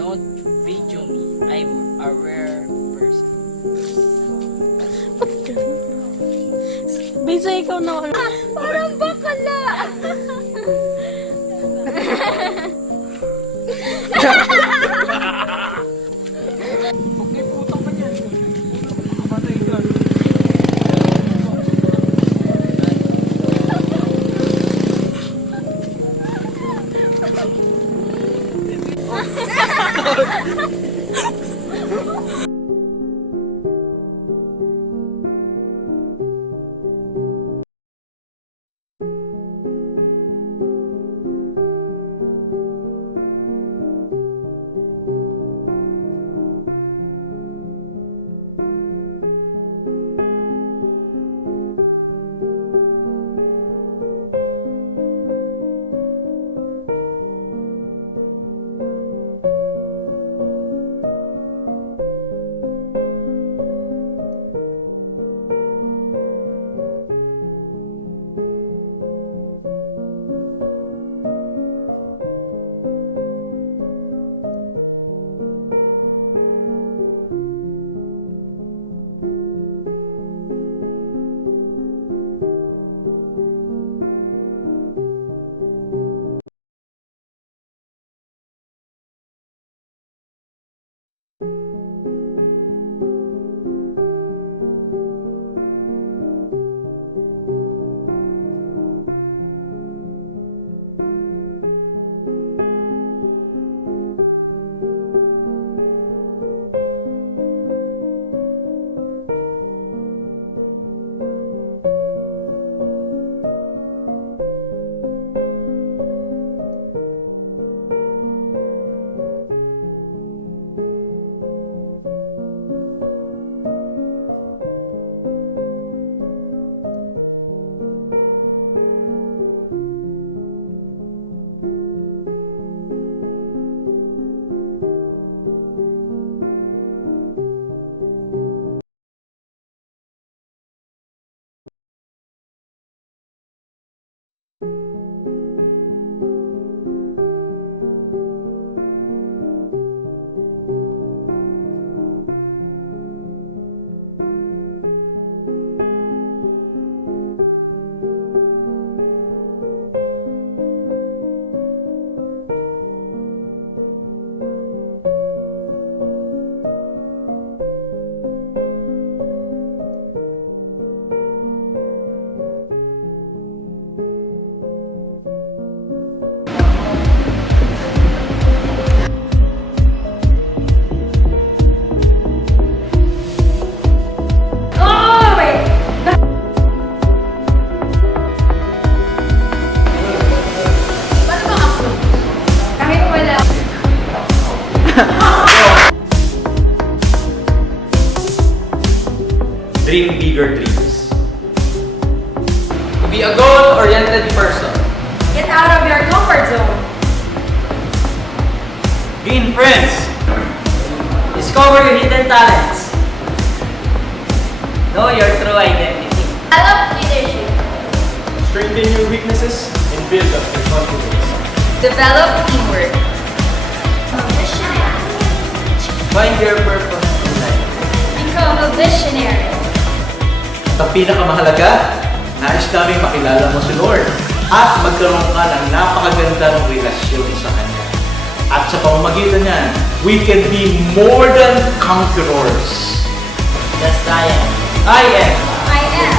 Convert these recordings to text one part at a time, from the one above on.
Don't video me. I'm a rare person. Bisa ikaw na wala. Parang bakala. Okay, putang ka niyan. Kamatay ka. Dream bigger dreams. To be a goal-oriented person. Get out of your comfort zone. Gain friends. Discover your hidden talents. Know your true identity. Develop leadership. Strengthen your weaknesses and build up your confidence. Develop teamwork. A visionary. Find your purpose in life. Become a visionary. At ang pinakamahalaga, nais namin makilala mo si Lord at magkaroon ka ng napakaganda ng relasyon sa Kanya. At sa pamamagitan niyan, we can be more than conquerors. Just I am. I am. I am.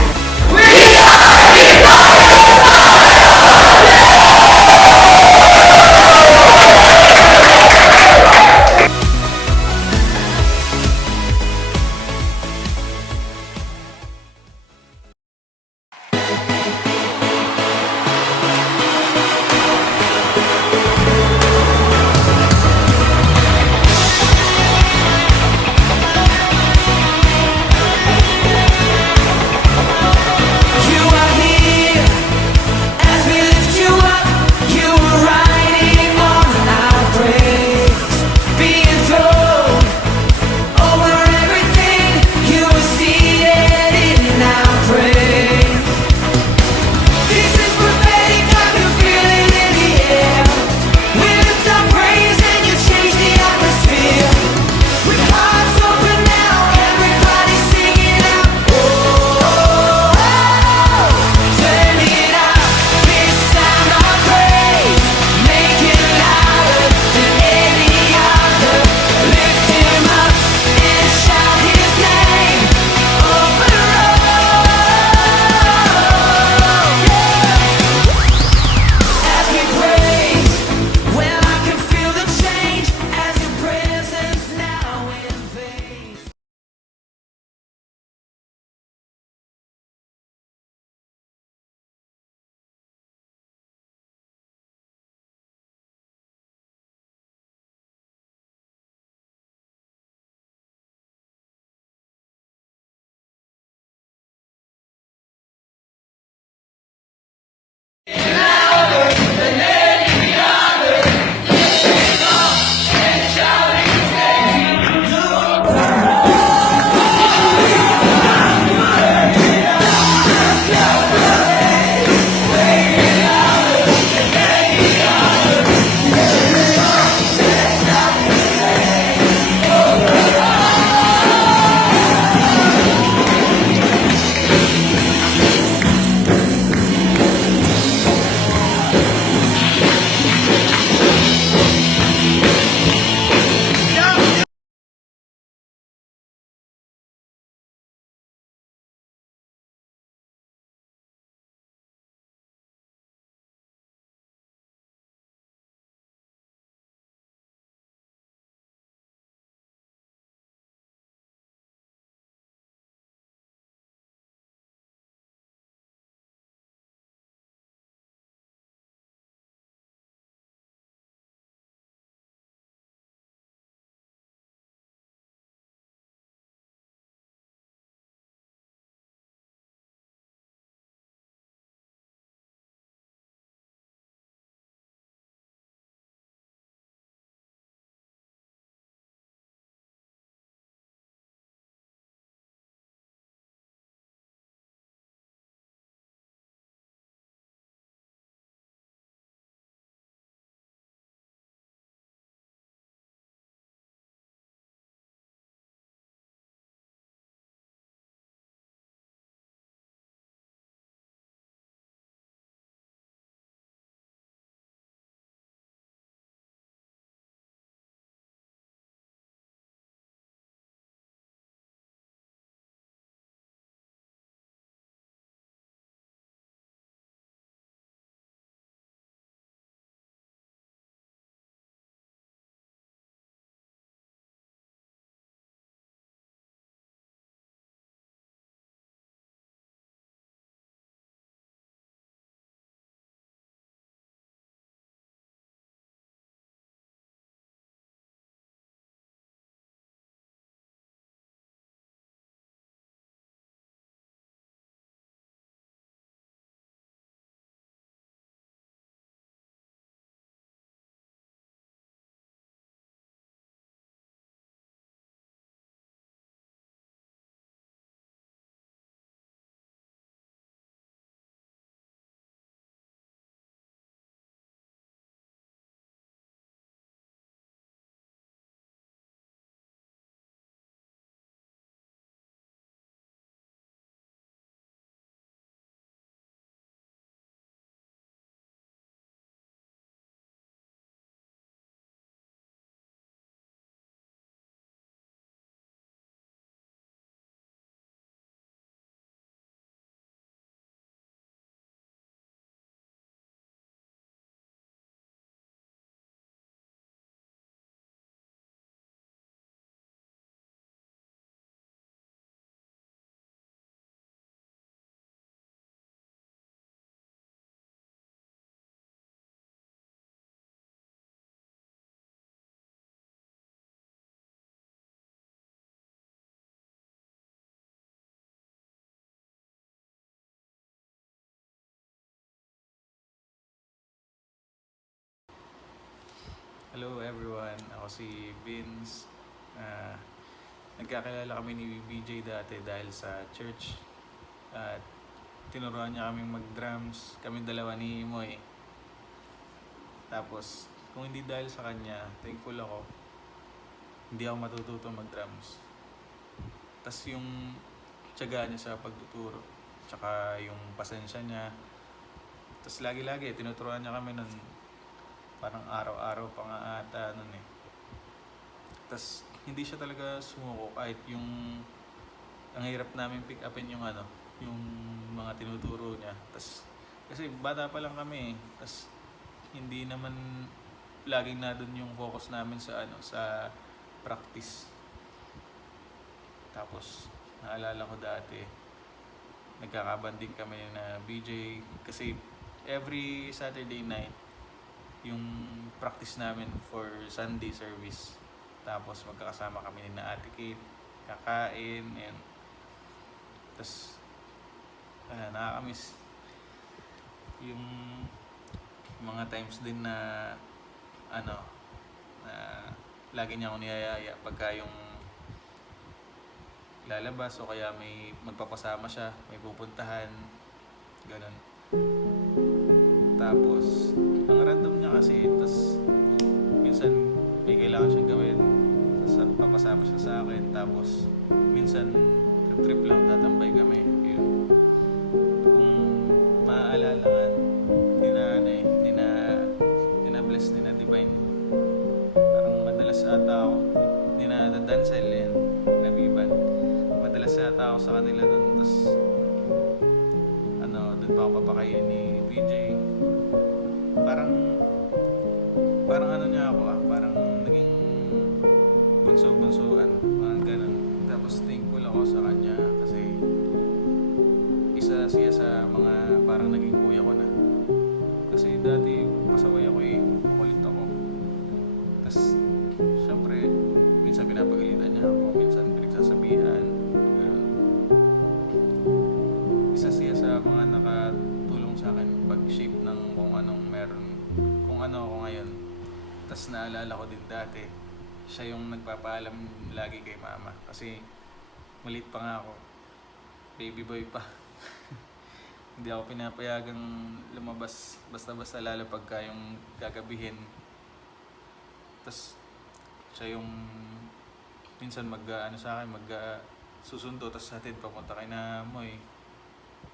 Hello everyone, ako si Vince. Nagkakilala kami ni BJ dati dahil sa church. At tinuruan niya kaming mag-drums, kami dalawa ni Moy. Tapos, kung hindi dahil sa kanya, thankful ako, hindi ako matututo mag-drums. Tapos yung tiyaga niya sa pagtuturo, tsaka yung pasensya niya. Tapos lagi-lagi, tinuturuan niya kami nun, parang araw-araw pa nga ata nun eh. Tapos hindi siya talaga sumuko kahit yung ang hirap namin pick upin yung yung mga tinuturo niya. Tapos kasi bata pa lang kami eh. Tapos hindi naman laging na doon yung focus namin sa sa practice. Tapos naalala ko dati nagkakabanding kami na BJ kasi every Saturday night yung practice namin for Sunday service. Tapos magkakasama kami ni na Ate Kate, kakain, and tapos nakakamiss yung mga times din na na lagi niya ako niyayaya pagka yung lalabas o kaya may magpapasama siya, may pupuntahan, ganun. Tapos ang random niya kasi, tapos minsan may kailangan siyang gawin, tapos papasama siya sa akin, tapos minsan trip lang, tatambay kami. Yun. Kung maaalala nga bless ni na Divine, parang madalas ata ako ni na Dancel yan, nabiban, madalas ata ako sa kanila dun. Tapos dun pa ako papakain ni PJ, parang niya ako parang naging bunso-bunsuan, parang ganun. Tapos thankful ako sa kanya kasi isa siya sa mga parang naging kuya ko na. Kasi dati pasaway ako makulit ako. Tapos syempre minsan pinapagalitan niya ako, minsan pinagsasabihan, ganun. Isa siya sa mga nakatulong sa akin pag-shape ng kung anong meron, kung ano ako ngayon. Tapos naalala ko din dati, siya yung nagpapaalam lagi kay mama. Kasi maliit pa nga ako, baby boy pa. Hindi ako pinapayagang lumabas basta-basta, lalo pagka yung gagabihin. Tapos siya yung minsan sa akin, susundo, tapos hatid papunta kay na Moy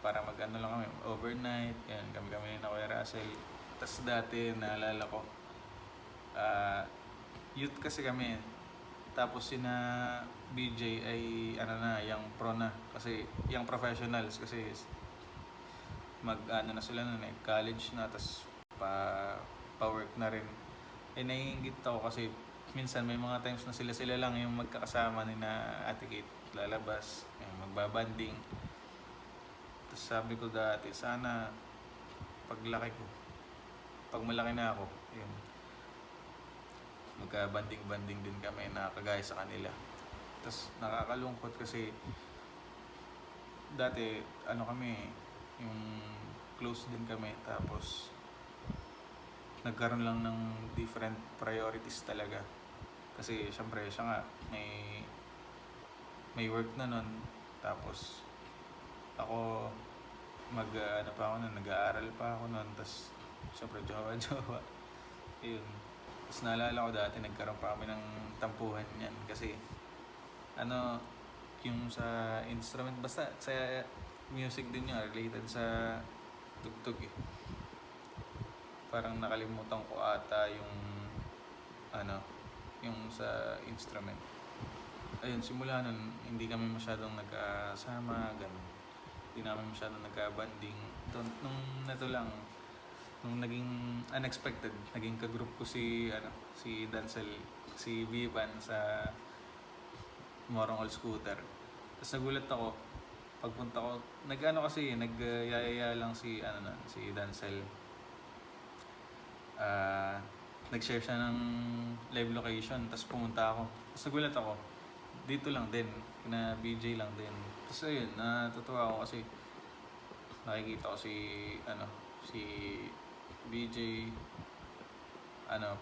para lang kami overnight. Yan, kami na Kuya Russell. Tapos dati naalala ko, youth kasi kami. Tapos sina BJ ay yung pro na, kasi yung professionals, kasi na sila na college na, tapos pa-work na rin. Naiingit ako kasi minsan may mga times na sila lang yung magkakasama ni na Ate Kate, lalabas, magbabanding. Tapos sabi ko dati, sana pag malaki na ako, yun, magka-banding din kami na kagaya sa kanila. Tapos nakakalungkot kasi dati kami, yung close din kami, tapos nagkaroon lang ng different priorities talaga. Kasi syempre siya nga may work na nun, tapos ako nag-aaral pa ako nun, tapos syempre jowa yun. Tapos naalala ko dati nagkaroon pa kami ng tampuhan yan kasi yung sa instrument, basta sa music din yun, related sa tugtog eh. Parang nakalimutan ko ata yung sa instrument. Ayun, simula nun hindi kami masyadong nagkasama, ganun. Hindi namin masyadong nagka-banding. Nung naging unexpected, naging ka-group ko si Dancel, si Vivan sa Morong All Scooter. Tapos nagulat ako pagpunta ko, nagyayaya lang si Dancel. Nag-share siya ng live location, tapos pumunta ako. Tapos nagulat ako, dito lang din, kina BJ lang din. Tapos ayun, natutuwa ako kasi nakikita ko si BJ,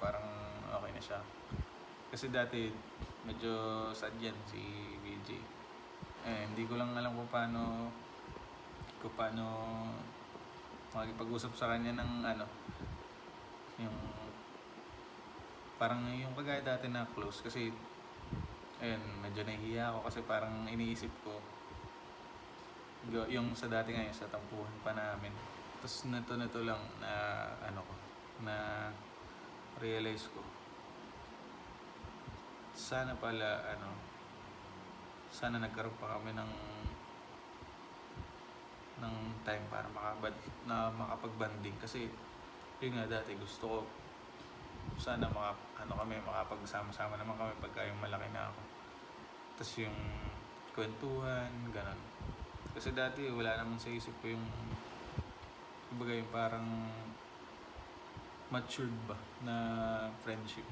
parang okay na siya. Kasi dati, medyo sad yan si BJ. Hindi ko lang alam kung paano makikipag-usap sa kanya ng yung parang yung kagaya dati na close. Kasi medyo nahihiya ako kasi parang iniisip ko yung sa dati ngayon sa tampuhan pa namin. Tapos neto lang na na realize ko, sana nagkaroon pa kami ng time para makapag-banding. Kasi yun nga, dati gusto ko sana makapagsama-sama naman kami pagka yung malaki na ako. Tapos yung kwentuhan, ganun. Kasi dati wala naman sa isip ko yung kumbaga yung parang matured ba na friendship.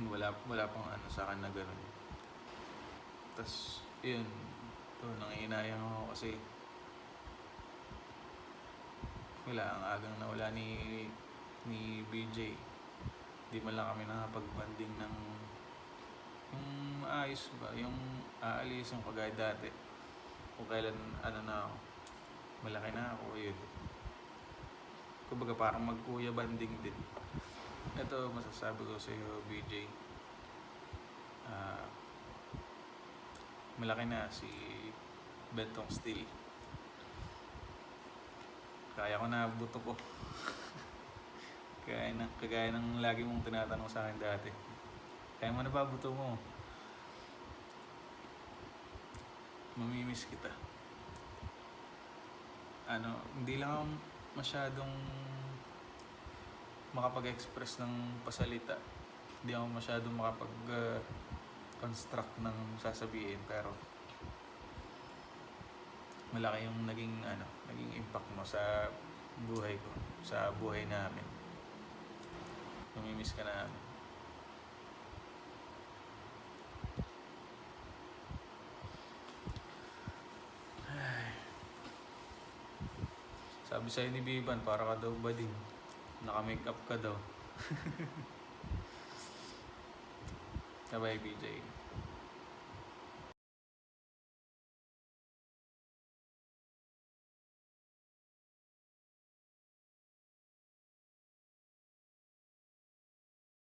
Wala pang sa akin na ganun. Tapos yun, nanginayang ako kasi ang agang nawala ni BJ. Di man lang kami nakapag-banding ng yung maayos ba, yung aalis, yung kagaya dati. Kung kailan na ako, malaki na ako, yun. Kumbaga parang magkuya banding din. Ito masasabi ko sa iyo, BJ. Malaki na si Bentong Steel. Kaya ko na buto ko. Kagaya ng lagi mong tinatanong sa akin dati. Kaya mo na ba buto mo? Mamimiss kita. Hindi lang ako masyadong makapag-express ng pasalita. Hindi ako masyadong construct ng sasabihin, pero malaki yung naging impact mo sa buhay ko, sa buhay namin. Namimiss ka namin. Sabi sa'yo ni Biban, para ka daw bading. Naka-makeup ka daw. Bye, BJ.